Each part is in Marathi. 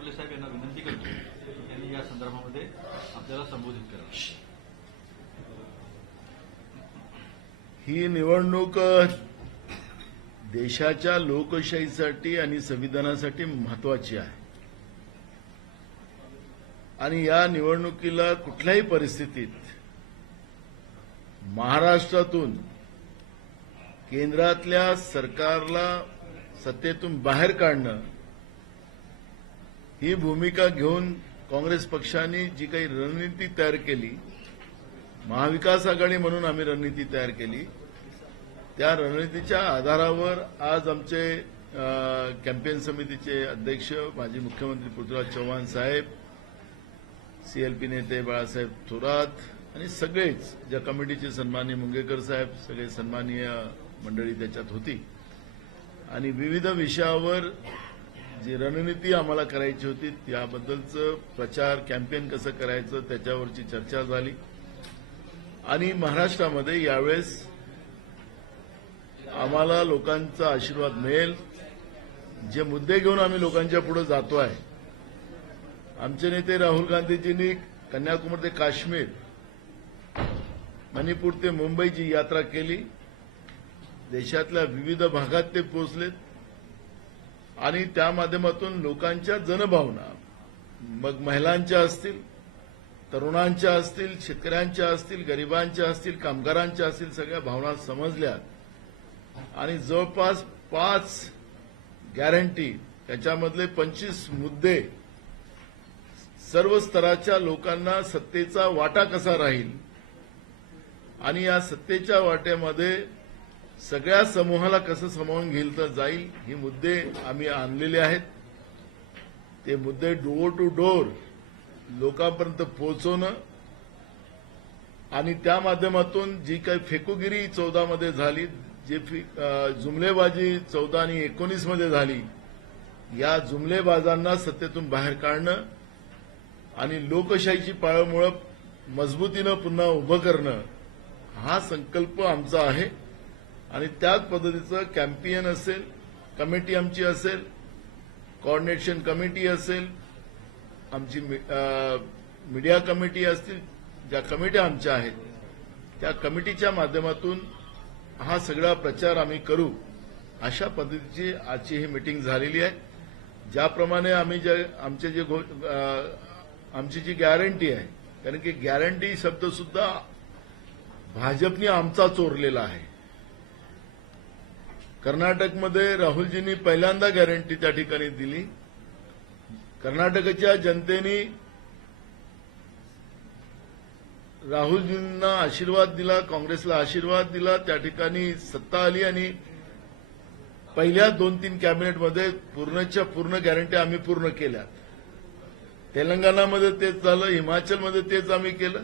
पटोले साहेब यांना विनंती करतो की त्यांनी या संदर्भामध्ये आपल्याला संबोधित करावं. ही निवडणूक देशाच्या लोकशाहीसाठी आणि संविधानासाठी महत्वाची आहे आणि या निवडणुकीला कुठल्याही परिस्थितीत महाराष्ट्रातून केंद्रातल्या सरकारला सत्तेतून बाहेर काढणं ही भूमिका घेऊन काँग्रेस पक्षाने जी काही रणनीती तयार केली, महाविकास आघाडी म्हणून आम्ही रणनीती तयार केली, त्या रणनीतीच्या आधारावर आज आमचे कॅम्पेन समितीचे अध्यक्ष माजी मुख्यमंत्री पृथ्वीराज चव्हाण साहेब, सीएलपी नेते बाळासाहेब थोरात आणि सगळेच ज्या कमिटीचे सन्माननीय मुंगेकर साहेब, सगळे सन्माननीय मंडळी त्याच्यात होती आणि विविध विषयावर जी रणनीती आम्हाला करायची होती त्याबद्दलचं प्रचार कॅम्पेन कसं करायचं त्याच्यावरची चर्चा झाली आणि महाराष्ट्रामध्ये यावेळेस आम्हाला लोकांचा आशीर्वाद मिळेल. जे मुद्दे घेऊन आम्ही लोकांच्या पुढे जातो आहे, आमचे नेते राहुल गांधीजींनी कन्याकुमारी ते काश्मीर, मणिपूर ते मुंबईची यात्रा केली. देशातल्या विविध भागात ते पोहोचलेत आणि त्या माध्यमातून लोकांच्या जनभावना, मग महिलांच्या असतील, तरुणांच्या असतील, शेतकऱ्यांच्या असतील, गरिबांच्या असतील, कामगारांच्या असतील, सगळ्या भावना समजल्यात आणि जवळपास 5 गॅरंटी, त्याच्यामधले 25 मुद्दे, सर्व स्तराच्या लोकांना सत्तेचा वाटा कसा राहील आणि या सत्तेच्या वाट्यामध्ये सगळ्या समूहाला कसं सामावून घेतलं जाईल, ही मुद्दे आम्ही आणलेले आहेत. ते मुद्दे डोअर टू डोअर लोकांपर्यंत पोहोचवणं आणि त्या माध्यमातून जी काही फेकुगिरी 14 मध्ये झाली, जी जुमलेबाजी 14 आणि 19 मध्ये झाली, या जुमलेबाजांना सत्तेतून बाहेर काढणं आणि लोकशाहीची पाळंमुळं मजबूतीनं पुन्हा उभं करणं हा संकल्प आमचा आहे आणि त्याच पद्धतीचं कॅम्पेन असेल, कमिटी आमची असेल, कोऑर्डिनेशन कमिटी असेल, आमची मीडिया कमिटी असतील, ज्या कमिट्या आमच्या आहेत त्या कमिटीच्या माध्यमातून हा सगळा प्रचार आम्ही करू, अशा पद्धतीची आजची ही मीटिंग झालेली आहे. ज्याप्रमाणे आम्ही आमची जी गॅरंटी आहे, कारण की गॅरंटी शब्द सुद्धा भाजपने आमचा चोरलेला आहे. कर्नाटकमध्ये राहुलजींनी पहिल्यांदा गॅरंटी त्या ठिकाणी दिली. कर्नाटकच्या जनतेने राहुलजींना आशीर्वाद दिला, काँग्रेसला आशीर्वाद दिला, त्या ठिकाणी सत्ता आली आणि पहिल्या 2-3 कॅबिनेटमध्ये पूर्णच्या पूर्ण गॅरंटी आम्ही पूर्ण केल्या. तेलंगणामध्ये तेच झालं, हिमाचलमध्ये तेच आम्ही केलं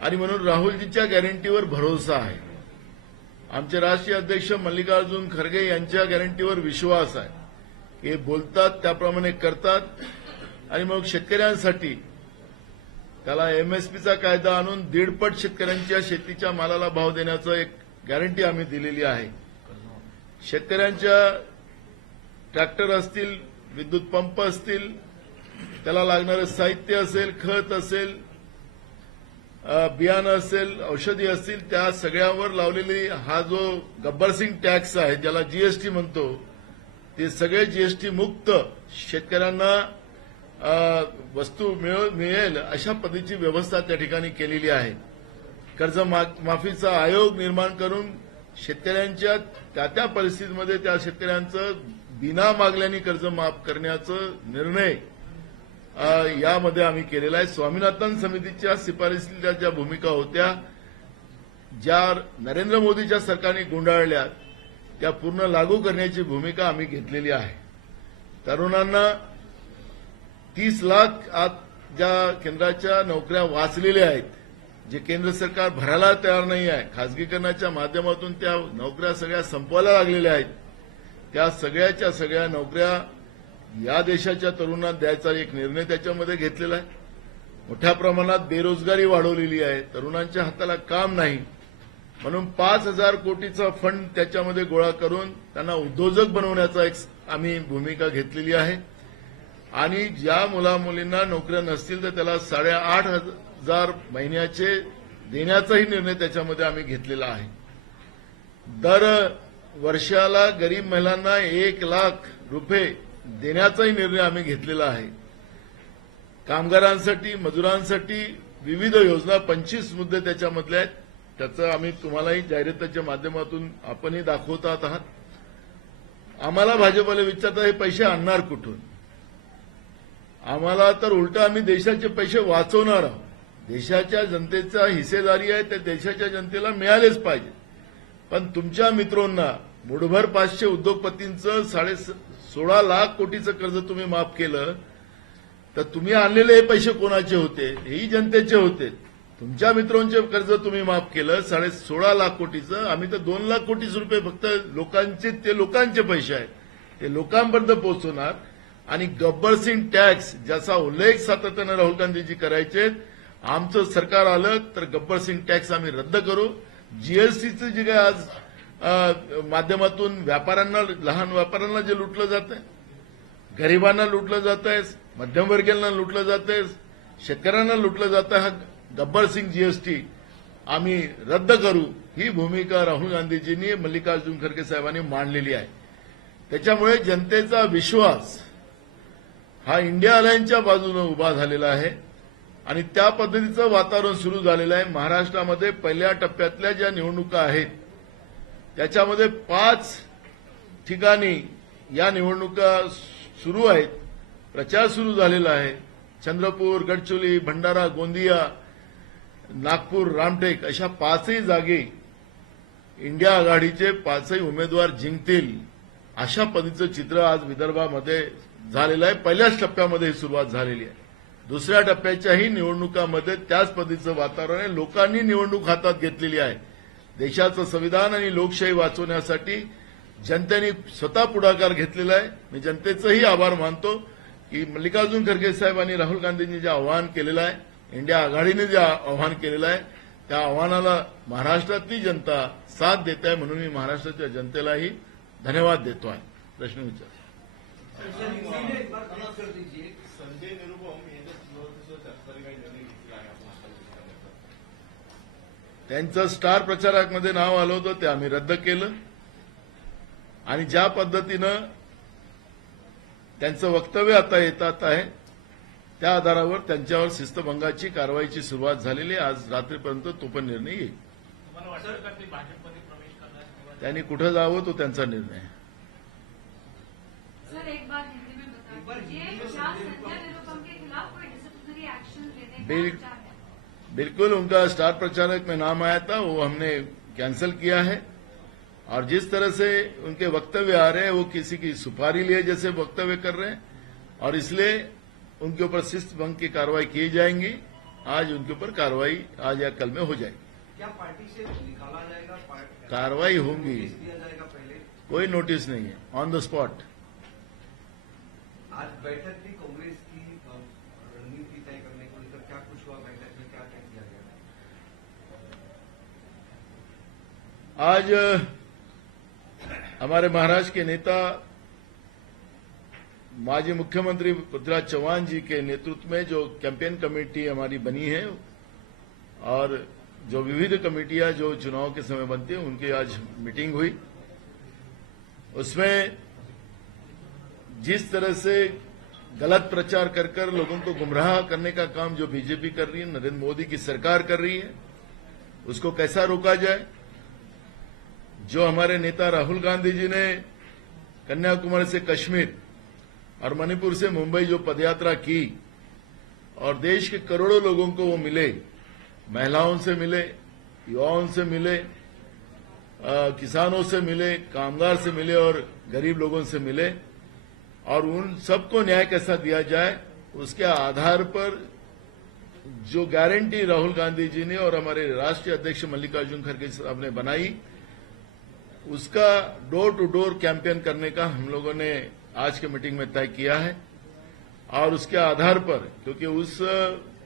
आणि म्हणून राहुलजींच्या गॅरंटीवर भरोसा आहे. आमचे राष्ट्रीय अध्यक्ष मल्लिकार्जुन खरगे यांच्या गॅरंटीवर विश्वास आहे. हे बोलतात त्याप्रमाणे करतात आणि मग शेतकऱ्यांसाठी त्याला एमएसपीचा कायदा आणून 1.5 पट शेतकऱ्यांच्या शेतीच्या मालाला भाव देण्याचं एक गॅरंटी आम्ही दिलेली आहे. शेतकऱ्यांच्या ट्रॅक्टर असतील, विद्युत पंप असतील, त्याला लागणारं साहित्य असेल, खत असेल, बियाणं असेल, औषधी असतील, त्या सगळ्यावर लावलेली हा जो गब्बरसिंग टॅक्स आहे, ज्याला जीएसटी म्हणतो, ते सगळे जीएसटी मुक्त शेतकऱ्यांना वस्तू मिळेल अशा पद्धतीची व्यवस्था त्या ठिकाणी केलेली आहे. कर्ज माफीचा आयोग निर्माण करून शेतकऱ्यांच्या त्या परिस्थितीमध्ये त्या शेतकऱ्यांचं बिना मागल्याने कर्ज माफ करण्याचा निर्णय यामध्ये आम्ही केलेला आहे. स्वामीनाथन समितीच्या शिफारसीच्या ज्या भूमिका होत्या, ज्या नरेंद्र मोदीच्या सरकारने गुंडाळल्या, त्या पूर्ण लागू करण्याची भूमिका आम्ही घेतलेली आहे. तरुणांना 30 लाख आज ज्या केंद्राच्या नोकऱ्या वाचलेल्या आहेत, जे केंद्र सरकार भरायला तयार नाही आहे, खासगीकरणाच्या माध्यमातून त्या नोकऱ्या सगळ्या संपवायला लागलेल्या आहेत, त्या सगळ्याच्या सगळ्या नोकऱ्या या देशाच्या तरुणांना द्यायचा एक निर्णय त्याच्यामध्ये घेतलेला आहे. मोठ्या प्रमाणात बेरोजगारी वाढवलेली आहे, तरुणांच्या हाताला काम नाही, म्हणून 5,000 कोटीचा फंड त्याच्यामध्ये गोळा करून त्यांना उद्योजक बनवण्याचा एक आम्ही भूमिका घेतलेली आहे आणि ज्या मुलामुलींना नोकऱ्या नसतील तर त्याला 8,500 महिन्याचे देण्याचाही निर्णय त्याच्यामध्ये आम्ही घेतलेला आहे. दर वर्षाला गरीब महिलांना 1,00,000 रुपये देण्याचाही निर्णय आम्ही घेतलेला आहे. कामगारांसाठी, मजुरांसाठी विविध योजना 25 मुद्दे त्याच्यामधले आहेत. त्याचं आम्ही तुम्हालाही जाहिरातीच्या माध्यमातून आपणही दाखवतात आहात. आम्हाला भाजपला विचारतात हे पैसे आणणार कुठून. आम्हाला तर उलट आम्ही देशाचे पैसे वाचवणार आहोत. देशाच्या जनतेचा हिस्सेदारी आहे, ते देशाच्या जनतेला मिळालेच पाहिजे. पण तुमच्या मित्रांना मुठभर 500 उद्योगपतींचं 16 लाख कोटीचं कर्ज तुम्ही माफ केलं, तर तुम्ही आणलेले हे पैसे कोणाचे होते? हेही जनतेचे होते. तुमच्या मित्रांचे कर्ज तुम्ही माफ केलं 16 लाख कोटीचं. आम्ही तर 2 लाख कोटी रुपये फक्त लोकांचे, ते लोकांचे पैसे आहेत, ते लोकांपर्यंत पोहोचवणार. आणि गब्बर सिंग टॅक्स ज्याचा उल्लेख सातत्यानं राहुल गांधीजी करायचे, आमचं सरकार आलं तर गब्बर सिंग टॅक्स आम्ही रद्द करू. जीएसटीचं जे काय आज माध्यमातून व्यापाऱ्यांना, लहान व्यापाऱ्यांना जे लुटलं जात आहे, गरिबांना लुटलं जात आहे, मध्यमवर्गीयांना लुटलं जात आहे, शेतकऱ्यांना लुटलं जात आहे, हा गब्बर सिंग जीएसटी आम्ही रद्द करू, ही भूमिका राहुल गांधीजींनी, मल्लिकार्जुन खरगे साहेबांनी मांडलेली आहे. त्याच्यामुळे जनतेचा विश्वास हा इंडिया अलायन्सच्या बाजूने उभा झालेला आहे आणि त्या पद्धतीचं वातावरण सुरू झालेलं आहे. महाराष्ट्रामध्ये पहिल्या टप्प्यातल्या ज्या निवडणुका आहेत त्याच्यामध्ये 5 ठिकाणी या निवडणुका सुरू आहेत, प्रचार सुरू झालेला आहे. चंद्रपूर, गडचिरोली, भंडारा, गोंदिया, नागपूर, रामटेक अशा 5ही जागी इंडिया आघाडीचे 5ही उमेदवार जिंकतील अशा पद्धतीचं चित्र आज विदर्भामध्ये झालेलं आहे. पहिल्याच टप्प्यामध्ये ही सुरुवात झालेली आहे. दुसऱ्या टप्प्याच्याही निवडणुकामध्ये त्याच पद्धतीचं वातावरण आहे. लोकांनी निवडणूक हातात घेतलेली आहे. देशाचं संविधान आणि लोकशाही वाचवण्यासाठी जनतेने स्वतः पुढाकार घेतलेला आहे. मी जनतेचंही आभार मानतो की मल्लिकार्जुन खरगे साहेब आणि राहुल गांधींनी जे आवाहन केलेलं आहे, इंडिया आघाडीने जे आवाहन केलेलं आहे, त्या आव्हानाला महाराष्ट्रातली जनता साथ देत आहे. म्हणून मी महाराष्ट्राच्या जनतेलाही धन्यवाद देतो आहे. प्रश्न विचार. संजय निरुपम यांच्या सरकारी काही निर्णय घेतला आहे आपण आता? त्यांचं स्टार प्रचारकमध्ये नाव आलं होतं ते आम्ही रद्द केलं आणि ज्या पद्धतीनं त्यांचं वक्तव्य आता येतात आहे त्या आधारावर त्यांच्यावर शिस्तभंगाची कारवाईची सुरुवात झालेली आहे. आज रात्रीपर्यंत तो पण निर्णय येईल. तुम्हाला वाटतं का ते भाजपमध्ये प्रवेश करणार? त्यांनी कुठं जावं तो त्यांचा निर्णय आहे. सर एक बात हिंदी में बताइए, ये क्या संजय निरुपम के खिलाफ कोई डिसिप्लिनरी एक्शन लेने का विचार है? बिल्कुल, उनका स्टार प्रचारक में नाम आया था, वो हमने कैंसिल किया है. और जिस तरह से उनके वक्तव्य आ रहे हैं वो किसी की सुपारी लिए जैसे वक्तव्य कर रहे हैं और इसलिए उनके ऊपर शिस्त भंग की कार्रवाई की जाएंगी. आज उनके ऊपर कार्रवाई आज या कल में हो जाएगी. क्या पार्टी से निकाला जाएगा? कार्रवाई होगी. नोटिस दिया जाएगा पहले? कोई नोटिस नहीं है, ऑन द स्पॉट. आज बैठक थी कांग्रेस की रणनीति तय करने को लेकर, क्या कुछ हुआ बैठक में, क्या तय किया गया? आज हमारे महाराष्ट्र के नेता माजी मुख्यमंत्री पृथ्वीराज चौहान जी के नेतृत्व में जो कैंपेन कमेटी हमारी बनी है और जो विविध कमेटियां जो चुनाव के समय बनती है उनकी आज मीटिंग हुई. उसमें जिस तरह से गलत प्रचार कर कर लोगों को गुमराह करने का काम जो बीजेपी कर रही है, नरेंद्र मोदी की सरकार कर रही है, उसको कैसा रोका जाए. जो हमारे नेता राहुल गांधी जी ने कन्याकुमारी से कश्मीर और मणिपुर से मुंबई जो पदयात्रा की और देश के करोड़ों लोगों को वो मिले, महिलाओं से मिले, युवाओं से मिले, किसानों से मिले, कामगार से मिले और गरीब लोगों से मिले और उन सबको न्याय कैसा दिया जाए उसके आधार पर जो गारंटी राहुल गांधी जी ने और हमारे राष्ट्रीय अध्यक्ष मल्लिकार्जुन खरगे साहब ने बनाई, उसका डोर टू डोर कैंपेन करने का हम लोगों ने आज के मीटिंग में तय किया है. और उसके आधार पर, क्योंकि उस